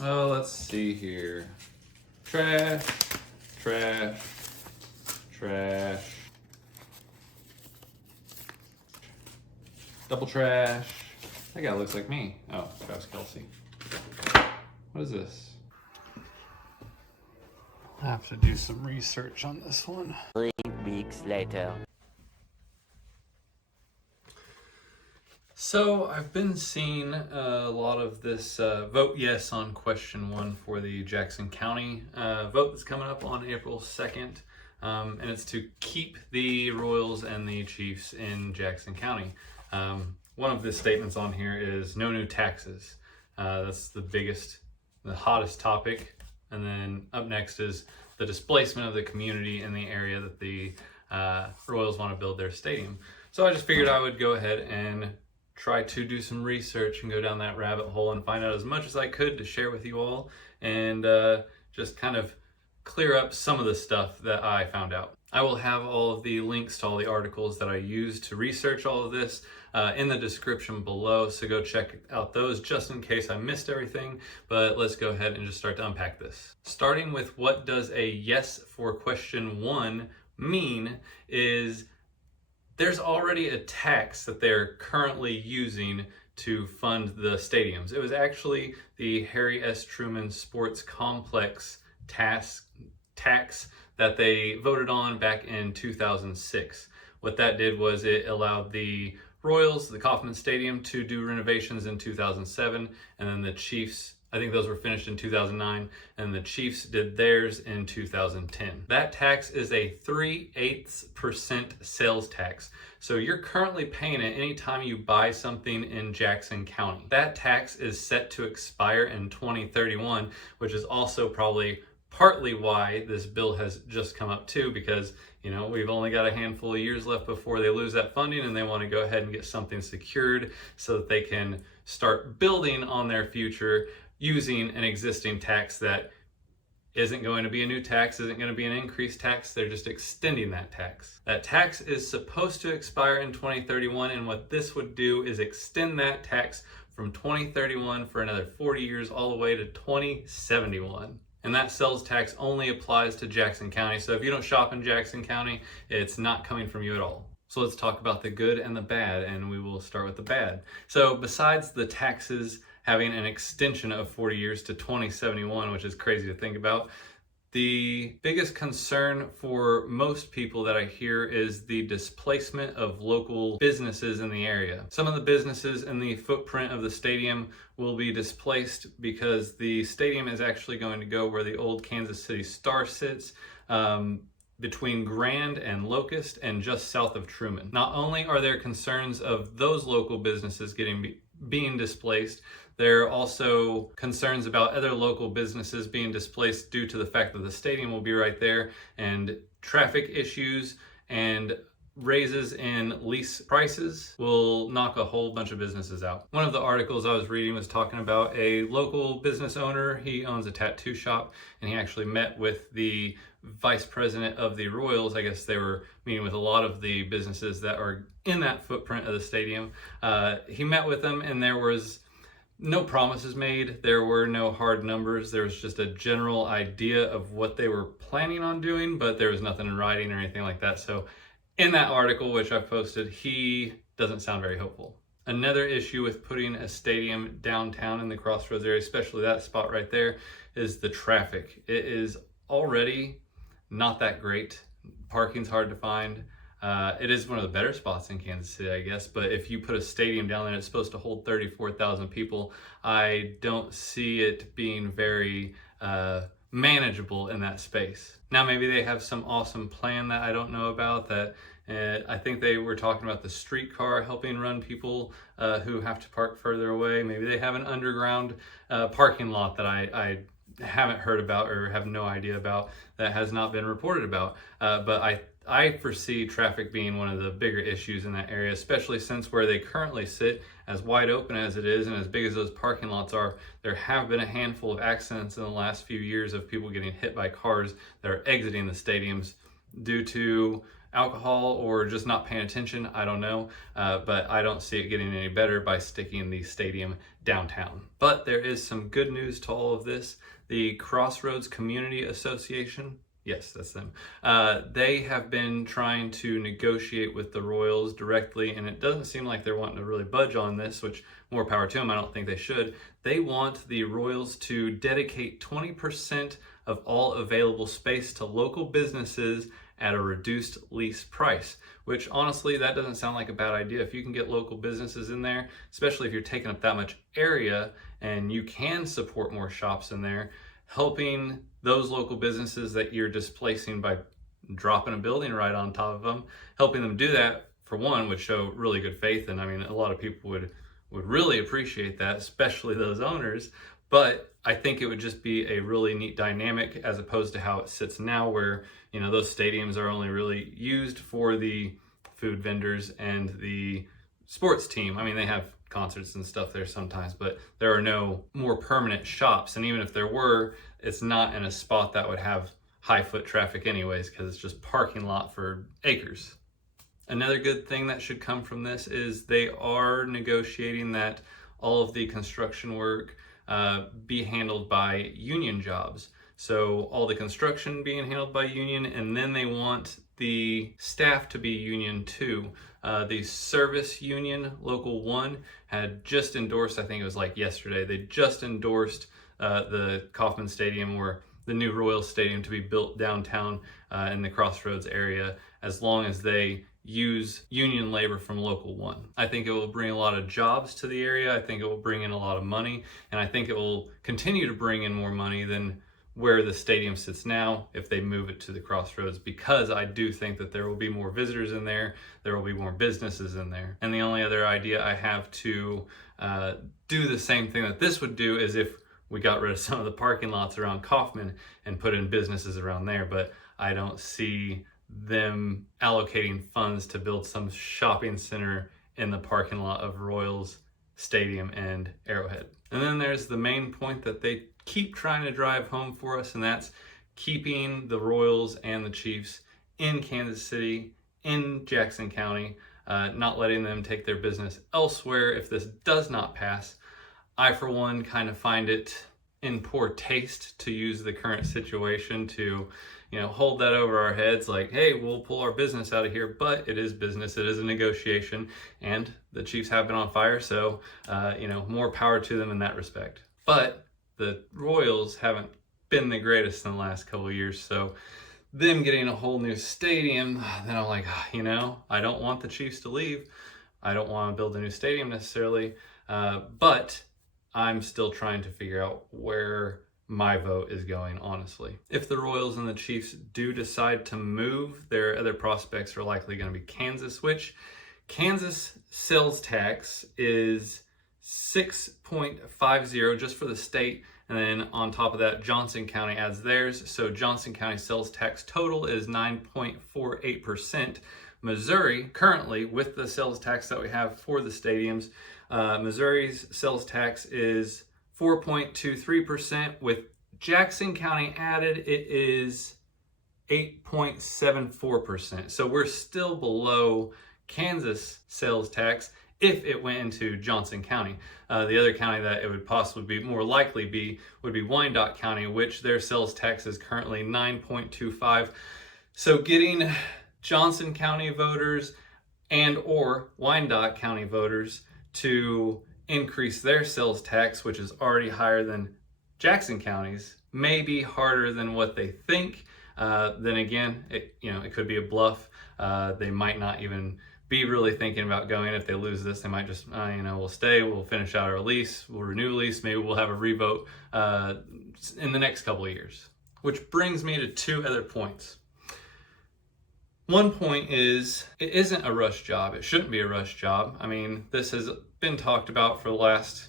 Oh, let's see here. Trash, trash, trash. Double trash. That guy looks like me. Oh, Travis Kelsey. What is this? I have to do some research on this one. 3 weeks later. So I've been seeing a lot of this vote yes on question 1 for the Jackson County vote that's coming up on April 2nd. And it's to keep the Royals and the Chiefs in Jackson County. One of the statements on here is no new taxes. That's the biggest, the hottest topic. And then up next is the displacement of the community in the area that the Royals want to build their stadium. So I just figured I would go ahead and try to do some research and go down that rabbit hole and find out as much as I could to share with you all, and just kind of clear up some of the stuff that I found out. I will have all of the links to all the articles that I used to research all of this in the description below, so go check out those just in case I missed everything. But let's go ahead and just start to unpack this. Starting with what does a yes for question 1 mean is there's already a tax that they're currently using to fund the stadiums. It was actually the Harry S. Truman Sports Complex tax that they voted on back in 2006. What that did was it allowed the Royals, the Kauffman Stadium, to do renovations in 2007, and then the Chiefs, I think those were finished in 2009, and the Chiefs did theirs in 2010. That tax is a 3/8% sales tax. So you're currently paying it anytime you buy something in Jackson County. That tax is set to expire in 2031, which is also probably partly why this bill has just come up too, because we've only got a handful of years left before they lose that funding, and they want to go ahead and get something secured so that they can start building on their future using an existing tax that isn't going to be a new tax, isn't going to be an increased tax. They're just extending that tax. That tax is supposed to expire in 2031, and what this would do is extend that tax from 2031 for another 40 years all the way to 2071. And that sales tax only applies to Jackson County. So if you don't shop in Jackson County, it's not coming from you at all. So let's talk about the good and the bad, and we will start with the bad. So besides the taxes having an extension of 40 years to 2071, which is crazy to think about, the biggest concern for most people that I hear is the displacement of local businesses in the area. Some of the businesses in the footprint of the stadium will be displaced because the stadium is actually going to go where the old Kansas City Star sits, between Grand and Locust and just south of Truman. Not only are there concerns of those local businesses being displaced, there are also concerns about other local businesses being displaced due to the fact that the stadium will be right there, and traffic issues and raises in lease prices will knock a whole bunch of businesses out. One of the articles I was reading was talking about a local business owner. He owns a tattoo shop, and he actually met with the vice president of the Royals. I guess they were meeting with a lot of the businesses that are in that footprint of the stadium. He met with them, and there was no promises made. There were no hard numbers. There was just a general idea of what they were planning on doing, but there was nothing in writing or anything like that. So in that article, which I posted, he doesn't sound very hopeful. Another issue with putting a stadium downtown in the Crossroads area, especially that spot right there, is the traffic. It is already not that great. Parking's hard to find. It is one of the better spots in Kansas City, I guess, but if you put a stadium down there, it's supposed to hold 34,000 people. I don't see it being very manageable in that space. Now, maybe they have some awesome plan that I don't know about, that I think they were talking about the streetcar helping run people who have to park further away. Maybe they have an underground parking lot that I haven't heard about or have no idea about, that has not been reported about. But I foresee traffic being one of the bigger issues in that area, especially since where they currently sit, as wide open as it is and as big as those parking lots are, there have been a handful of accidents in the last few years of people getting hit by cars that are exiting the stadiums due to alcohol or just not paying attention, I don't know, but I don't see it getting any better by sticking the stadium downtown. But there is some good news to all of this. The Crossroads Community Association, yes, that's them. They have been trying to negotiate with the Royals directly, and it doesn't seem like they're wanting to really budge on this, which more power to them. I don't think they should. They want the Royals to dedicate 20% of all available space to local businesses at a reduced lease price, which honestly, that doesn't sound like a bad idea. If you can get local businesses in there, especially if you're taking up that much area and you can support more shops in there, helping those local businesses that you're displacing by dropping a building right on top of them, helping them do that, for one, would show really good faith. And I mean, a lot of people would really appreciate that, especially those owners. But I think it would just be a really neat dynamic as opposed to how it sits now, where, you know, those stadiums are only really used for the food vendors and the sports team. I mean, they have concerts and stuff there sometimes, but there are no more permanent shops. And even if there were, it's not in a spot that would have high foot traffic anyways, because it's just parking lot for acres. Another good thing that should come from this is they are negotiating that all of the construction work be handled by union jobs. So all the construction being handled by union, and then they want the staff to be union too. The service union, Local 1, had just endorsed, I think it was like yesterday, they just endorsed the Kauffman Stadium, or the new Royals Stadium, to be built downtown in the Crossroads area, as long as they use union labor from Local 1. I think it will bring a lot of jobs to the area. I think it will bring in a lot of money, and I think it will continue to bring in more money than where the stadium sits now if they move it to the Crossroads, because I do think that there will be more visitors in there, there will be more businesses in there. And the only other idea I have to do the same thing that this would do is if we got rid of some of the parking lots around Kauffman and put in businesses around there, but I don't see them allocating funds to build some shopping center in the parking lot of Royals Stadium and Arrowhead. And then there's the main point that they keep trying to drive home for us, and that's keeping the Royals and the Chiefs in Kansas City, in Jackson County, not letting them take their business elsewhere if this does not pass. I, for one, kind of find it in poor taste to use the current situation to, you know, hold that over our heads like, hey, we'll pull our business out of here, but it is business, it is a negotiation, and the Chiefs have been on fire, so, you know, more power to them in that respect. But the Royals haven't been the greatest in the last couple of years, so them getting a whole new stadium, then I'm like, you know, I don't want the Chiefs to leave. I don't want to build a new stadium necessarily, but I'm still trying to figure out where my vote is going, honestly. If the Royals and the Chiefs do decide to move, their other prospects are likely going to be Kansas, which Kansas sales tax is 6.50 just for the state, and then on top of that, Johnson County adds theirs. So Johnson County sales tax total is 9.48%. Missouri, currently, with the sales tax that we have for the stadiums, Missouri's sales tax is 4.23%. With Jackson County added, it is 8.74%. So we're still below Kansas sales tax if it went into Johnson County. The other county that it would possibly be more likely be would be Wyandotte County, which their sales tax is currently 9.25. So getting Johnson County voters and or Wyandotte County voters to increase their sales tax, which is already higher than Jackson County's, may be harder than what they think. Then again, it could be a bluff. They might not even be really thinking about going. If they lose this, they might just, we'll stay, we'll finish out our lease, we'll renew lease, maybe we'll have a revote in the next couple of years. Which brings me to two other points. One point is, it isn't a rush job. It shouldn't be a rush job. I mean, this has been talked about for the last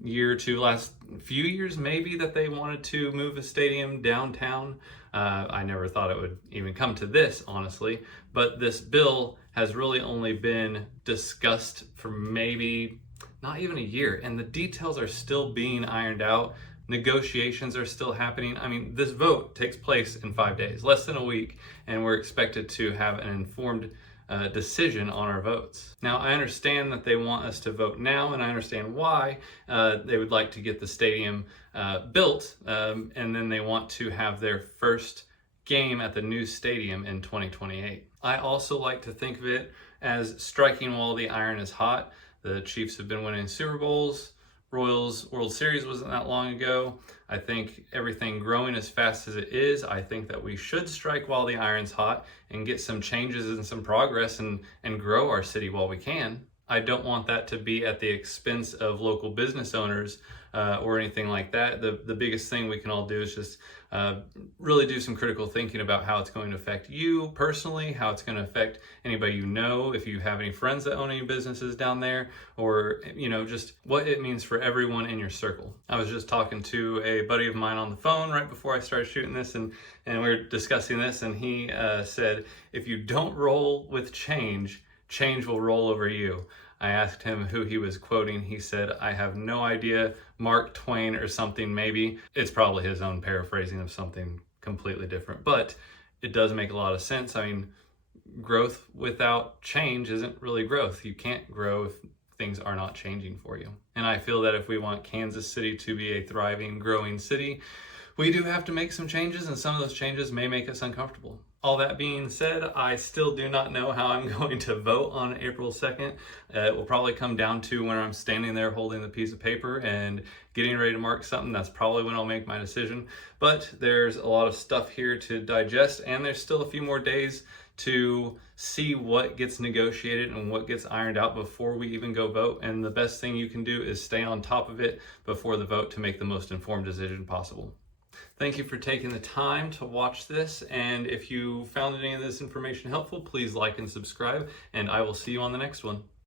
year or two, last few years maybe, that they wanted to move a stadium downtown. I never thought it would even come to this, honestly, but this bill has really only been discussed for maybe not even a year, and the details are still being ironed out. Negotiations are still happening. I mean, this vote takes place in 5 days, less than a week, and we're expected to have an informed decision on our votes. Now, I understand that they want us to vote now, and I understand why they would like to get the stadium built, and then they want to have their first game at the new stadium in 2028. I also like to think of it as striking while the iron is hot. The Chiefs have been winning Super Bowls. Royals World Series wasn't that long ago. I think everything growing as fast as it is, I think that we should strike while the iron's hot and get some changes and some progress and grow our city while we can. I don't want that to be at the expense of local business owners or anything like that. The biggest thing we can all do is just really do some critical thinking about how it's going to affect you personally, how it's going to affect anybody you know, if you have any friends that own any businesses down there, or just what it means for everyone in your circle. I was just talking to a buddy of mine on the phone right before I started shooting this, and we were discussing this, and he said, if you don't roll with change, change will roll over you. I asked him who he was quoting. He said, I have no idea, Mark Twain or something maybe. It's probably his own paraphrasing of something completely different, but it does make a lot of sense. I mean, growth without change isn't really growth. You can't grow if things are not changing for you. And I feel that if we want Kansas City to be a thriving, growing city, we do have to make some changes, and some of those changes may make us uncomfortable. All that being said, I still do not know how I'm going to vote on April 2nd. It will probably come down to when I'm standing there holding the piece of paper and getting ready to mark something. That's probably when I'll make my decision. But there's a lot of stuff here to digest, and there's still a few more days to see what gets negotiated and what gets ironed out before we even go vote. And the best thing you can do is stay on top of it before the vote to make the most informed decision possible. Thank you for taking the time to watch this, and if you found any of this information helpful, please like and subscribe, and I will see you on the next one.